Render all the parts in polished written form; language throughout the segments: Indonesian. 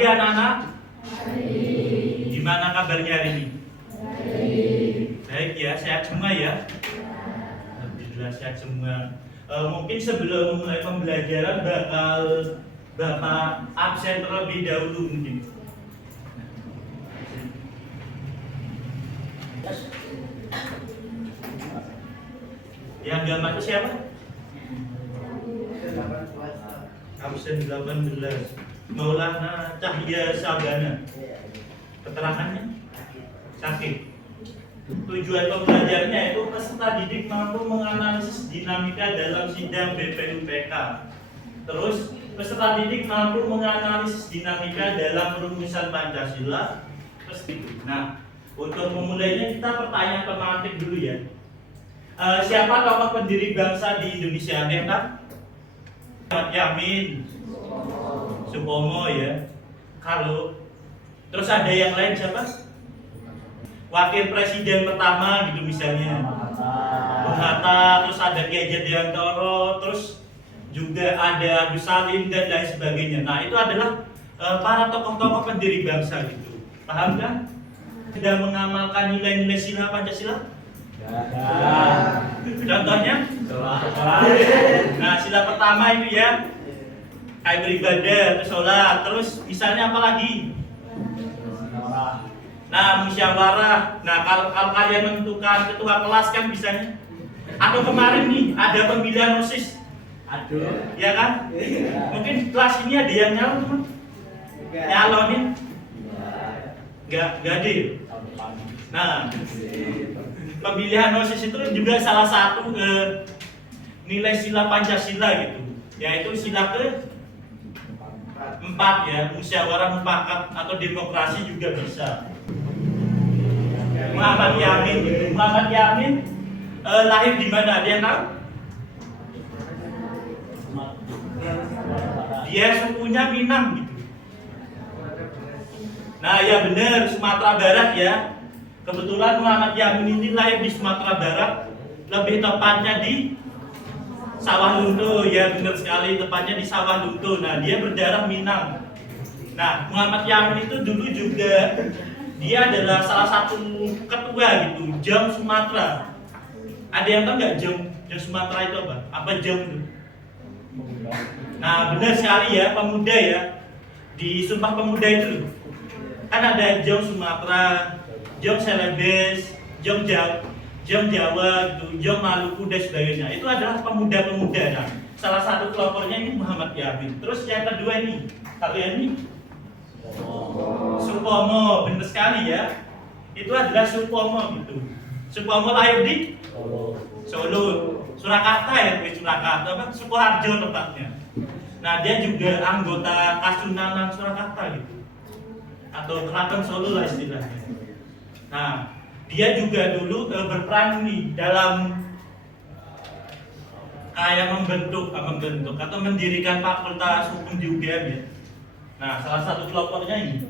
pagi anak-anak. Gimana kabarnya hari ini? Baik ya, sehat semua ya. Alhamdulillah sehat semua. Mungkin sebelum mulai pembelajaran bakal Bapak absen terlebih dahulu mungkin. Yang gambar itu siapa? Absen 18. Maulana Cahya Sabana. Keterangannya sakit. Tujuan pembelajarannya itu peserta didik mampu menganalisis dinamika dalam sidang BPUPK. Terus peserta didik mampu menganalisis dinamika dalam rumusan Pancasila. Terus itu. Nah, untuk memulainya kita pertanyaan pemantik dulu ya. Siapa tokoh pendiri bangsa di Indonesia? Ada yang tahu? Ahmad Yamin, Supomo ya. Kalau terus ada yang lain siapa? Wakil presiden pertama gitu misalnya. Bung Hatta, terus ada Ki Hajar Dewantara, terus juga ada Agus Salim dan lain sebagainya. Nah, itu adalah para tokoh-tokoh pendiri bangsa gitu. Paham kan? Sudah mengamalkan nilai-nilai sila Pancasila? Contohnya? Nah, sila pertama itu ya kayak beribadah, terus sholat, terus misalnya apa lagi? Nah, musyawarah. Nah, kalau kalian menentukan ketua kelas kan bisanya. Atau kemarin nih ada pemilihan OSIS. Aduh. Ya kan? Mungkin kelas ini ada yang nyalon. Nyalonin? Enggak ada. Nah, pemilihan OSIS itu juga salah satu nilai sila Pancasila gitu. Yaitu sila ke-4 ya, musyawarah mufakat atau demokrasi juga bisa. Muhammad Yamin gitu. Muhammad Yamin lahir di mana? Ada yang tahu? Dia sukunya Minang gitu. Nah, ya benar, Sumatera Barat ya. Kebetulan Muhammad Yamin ini lahir di Sumatera Barat, lebih tepatnya di Sawah Lunto ya, benar sekali, tepatnya di Sawah Lunto. Nah, dia berdarah Minang. Nah, Muhammad Yamin itu dulu juga dia adalah salah satu ketua gitu, Jam Sumatera. Ada yang tahu nggak Jam Sumatera itu apa? Apa Jam itu? Nah, benar sekali ya, pemuda ya. Di Sumpah Pemuda itu kan ada Jam Sumatera, Jam Celebes, Jam Jawa gitu, Jam Maluku dan sebagainya. Itu adalah pemuda-pemuda. Nah, salah satu kelompoknya ini Muhammad Yamin. Terus yang kedua ini, kalian ini Supomo, benar sekali ya. Itu adalah Supomo gitu. Supomo lahir di Solo, Surakarta ya, Surakarta, apa? Sukoharjo tempatnya. Nah, dia juga anggota Kasunanan Surakarta gitu, atau Keraton Solo lah istilahnya. Nah, dia juga dulu berperan nih dalam kayak membentuk atau mendirikan fakultas hukum di UGM ya. Nah, salah satu kelompoknya ini.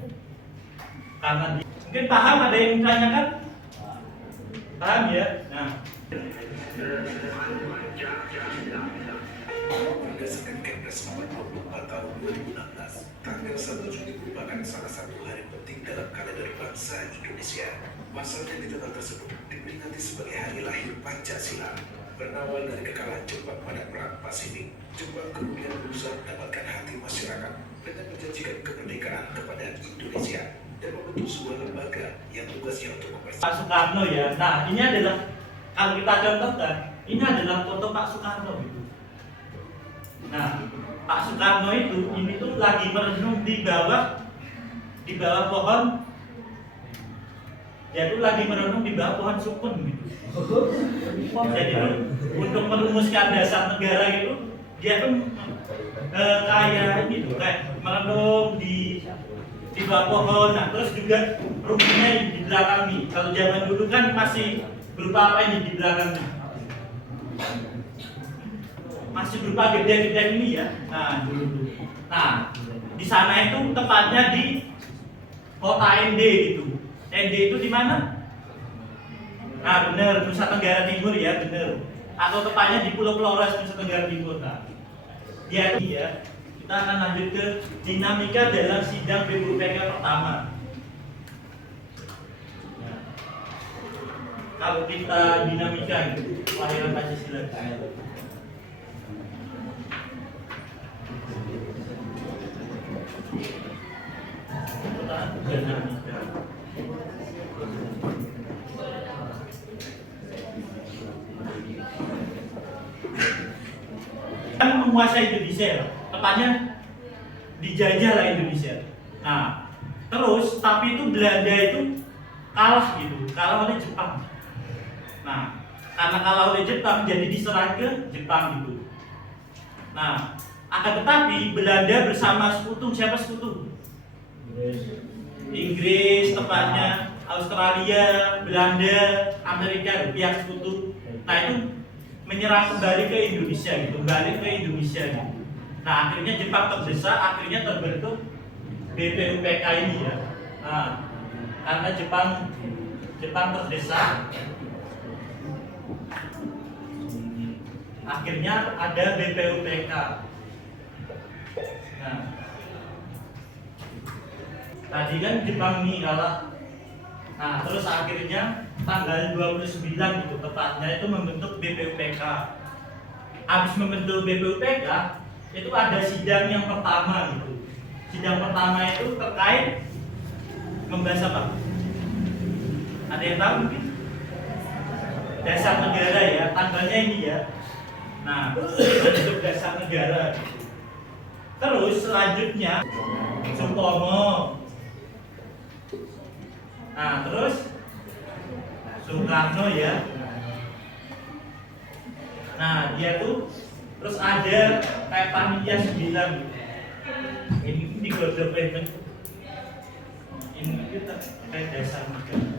Karena mungkin paham, ada yang ditanyakan? Paham ya? Nah, berdasarkan Kepres nomor 24 tahun 2016, tanggal 1 Juni merupakan salah satu hari penting dalam kalender bangsa Indonesia. Masa yang ditetapkan tersebut diperingati sebagai hari lahir Pancasila. Berawal dari kekalahan Jepang pada Perang Pasifik, Jepang kemudian berusaha mendapatkan hati masyarakat dengan menjanjikan kemerdekaan kepada Indonesia dan membentuk sebuah lembaga yang tugasnya untuk Pak Soekarno ya. Nah, ini adalah, kalau kita contohkan, ini adalah foto Pak Soekarno gitu. Nah, Pak Soekarno itu ini tuh lagi merenung di bawah pohon. Dia tuh lagi merenung di bawah pohon sukun gitu. Jadi tuh untuk merumuskan dasar negara gitu, dia tuh kayak gitu, kayak merenung di bawah pohon. Nah, terus juga rumusnya di belakang nih. Kalau zaman dulu kan masih berupa apa ini di belakangnya? Masih berupa gede-gede ini ya. Nah, dulu. Nah, di sana itu tepatnya di kota ND gitu. ND itu di mana? Nah, benar, Nusa Tenggara Timur ya, benar. Atau tepatnya di Pulau Flores, Nusa Tenggara Timur. Nah, dia itu ya, kita akan lanjut ke dinamika dalam sidang BPUPK pertama. Nah, kalau kita dinamika gitu, kelahiran Pancasila. Dinamika. Kan menguasai Indonesia, tepatnya dijajah lah Indonesia. Nah, terus tapi itu Belanda itu kalah gitu, kalah oleh Jepang. Nah, karena kalah oleh Jepang jadi diserang ke Jepang gitu. Nah, akan tetapi Belanda bersama sekutu, siapa sekutu? Inggris, tepatnya Australia, Belanda, Amerika, pihak sekutu. Nah itu menyerang kembali ke Indonesia gitu, kembali ke Indonesia gitu. Nah akhirnya Jepang terdesak, akhirnya terbentuk BPUPK ini ya. Nah, karena Jepang terdesak, akhirnya ada BPUPK. Nah, tadi kan Jepang ini kalah. Nah, terus akhirnya tanggal 29 gitu tepatnya itu membentuk BPUPK. Habis membentuk BPUPK, itu ada sidang yang pertama gitu. Sidang pertama itu terkait membahas apa? Ada yang tahu mungkin? Dasar negara ya, tanggalnya ini ya. Nah, bentuk dasar negara gitu. Terus selanjutnya Sutomo. Nah, terus Soekarno ya. Nah, dia tuh terus ada kayak panitia 9. Ini digodok ini kita kayak dasar negara.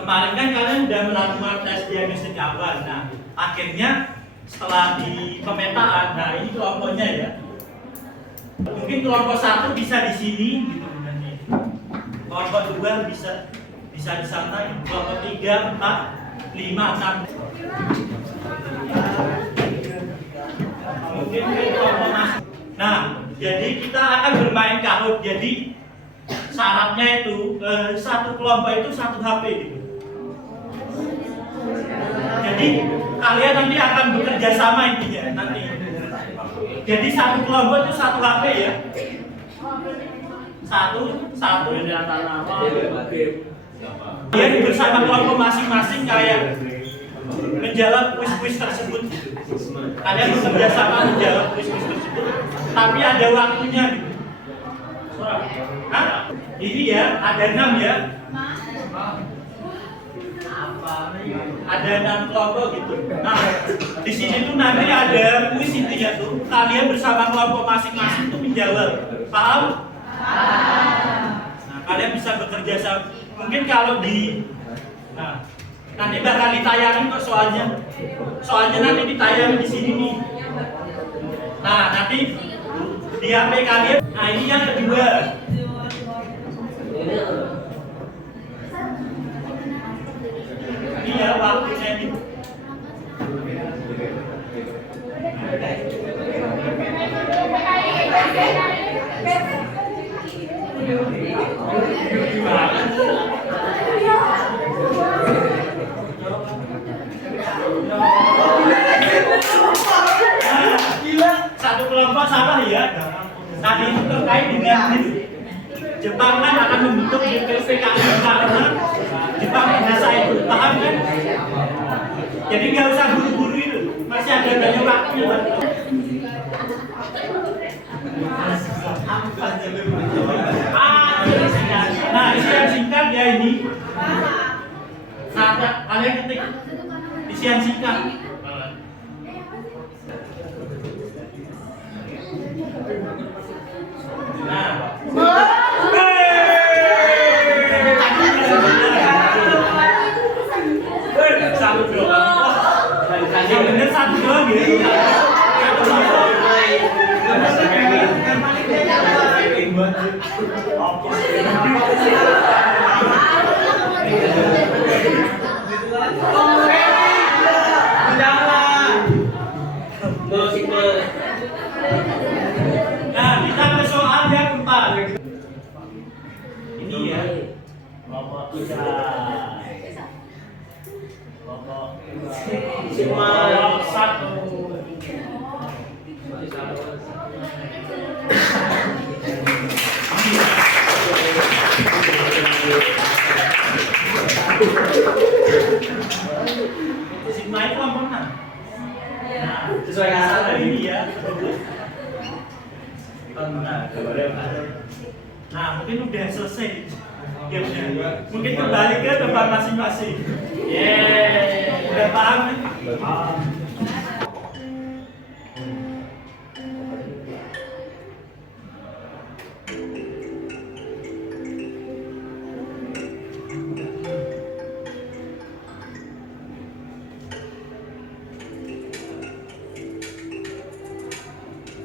Kemarin kan kalian udah melakukan tes diagnostik awal. Nah, akhirnya setelah di pemetaan, nah ini kelompoknya ya. Mungkin kelompok 1 bisa di sini gitu nanti. Kelompok 2 bisa di sana, kelompok 3, 4, 5, 6. Mungkin kelompok masuk. Nah, jadi kita akan bermain kahut. Jadi syaratnya itu satu kelompok itu 1 HP gitu. Jadi kalian nanti akan bekerja sama intinya nanti. Jadi satu kelompok itu 1 HP ya. Satu ini antara apa? Dia bersama kelompok masing-masing kayak menjawab kuis-kuis tersebut. Kalian bekerja sama menjawab kuis-kuis tersebut, tapi ada waktunya gitu. Hah? Ini ya, ada 6 ya. Ada 6 kelompok gitu. Nah, di sini tuh nanti ada kuis intinya tuh. Kalian bersama kelompok masing-masing tuh menjawab. Paham? Nah, kalian bisa bekerja sama. Mungkin kalau nanti bakal ditayangin kok soalnya. Soalnya nanti ditayangin di sini nih. Nah, nanti di HP kalian. Nah, ini yang kedua. Ini ya waktunya ini. Satu kelompok sama ya. Tadi itu terkait dengan Jepang kan akan membentuk BPUPK karena Jepang bahasa itu, paham kan? Jadi nggak usah buru-buru itu, masih ada banyak waktunya. Nah, isian singkat ya ini. Nah, kalian ketik isian singkat. Nah, satu doang. Yang bener satu doang gitu. Jangan. pokok tiga. Pokok Semua satu. Sigma itu lampunan. Nah, Sesuai kata tadi. ini ya. Nah, mungkin udah selesai gamenya. Mungkin kembali ke tempat masing-masing. Yeay, udah paham nih? Paham.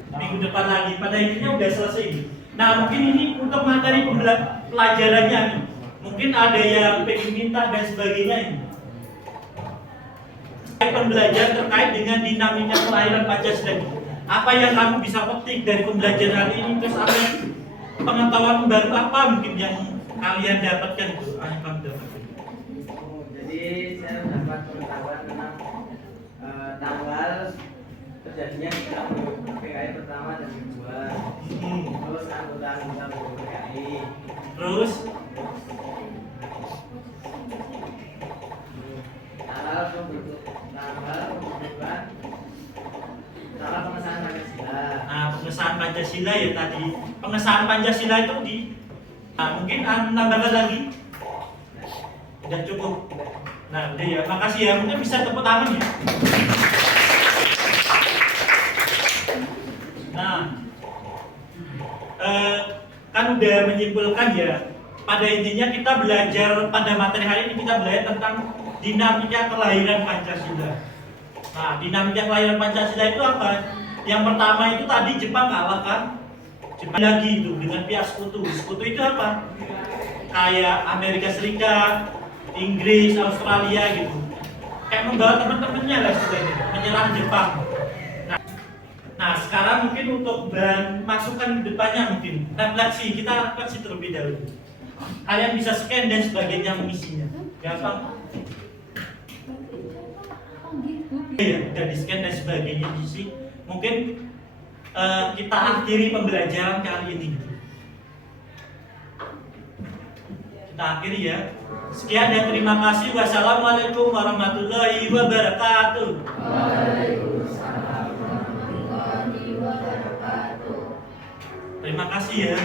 Minggu depan lagi, pada intinya udah selesai. Nah, mungkin ini untuk materi pelajarannya nih. Mungkin ada yang pengen minta dan sebagainya ini. Pembelajaran terkait dengan dinamika kelahiran Pancasila. Apa yang kamu bisa petik dari pembelajaran hari ini? Terus apa pengetahuan baru apa mungkin yang kalian dapatkan? Yang kamu dapatkan? Jadi saya mendapat pengetahuan tentang tanggal terjadinya PKI pertama dan kedua, terus anggota-anggota PKI, Terus tanggal pembentukan, tanggal pengesahan Pancasila. nah, pengesahan Pancasila ya tadi. Pengesahan Pancasila itu di mungkin nambahkan lagi. Udah cukup. Nah, udah ya. Makasih ya. Mungkin bisa tepuk tangan ya. Nah, kan udah menyimpulkan ya. Pada intinya kita belajar pada materi hari ini kita belajar tentang dinamika kelahiran Pancasila. Nah, dinamika kelahiran Pancasila itu apa? Yang pertama itu tadi Jepang kalah kan? Jepang lagi itu dengan pihak sekutu. Sekutu itu apa? Kayak Amerika Serikat, Inggris, Australia gitu. Kayak membawa teman-temannya lah istilahnya, menyerang Jepang. Nah, sekarang mungkin untuk bahan masukan ke depannya mungkin refleksi, kita refleksi terlebih dahulu. Kalian bisa scan dan sebagainya mengisinya. Gampang. Ya, udah di scan dan sebagainya diisi. Mungkin kita akhiri pembelajaran kali ini. Kita akhiri ya. Sekian dan terima kasih. Wassalamualaikum warahmatullahi wabarakatuh. Terima kasih ya.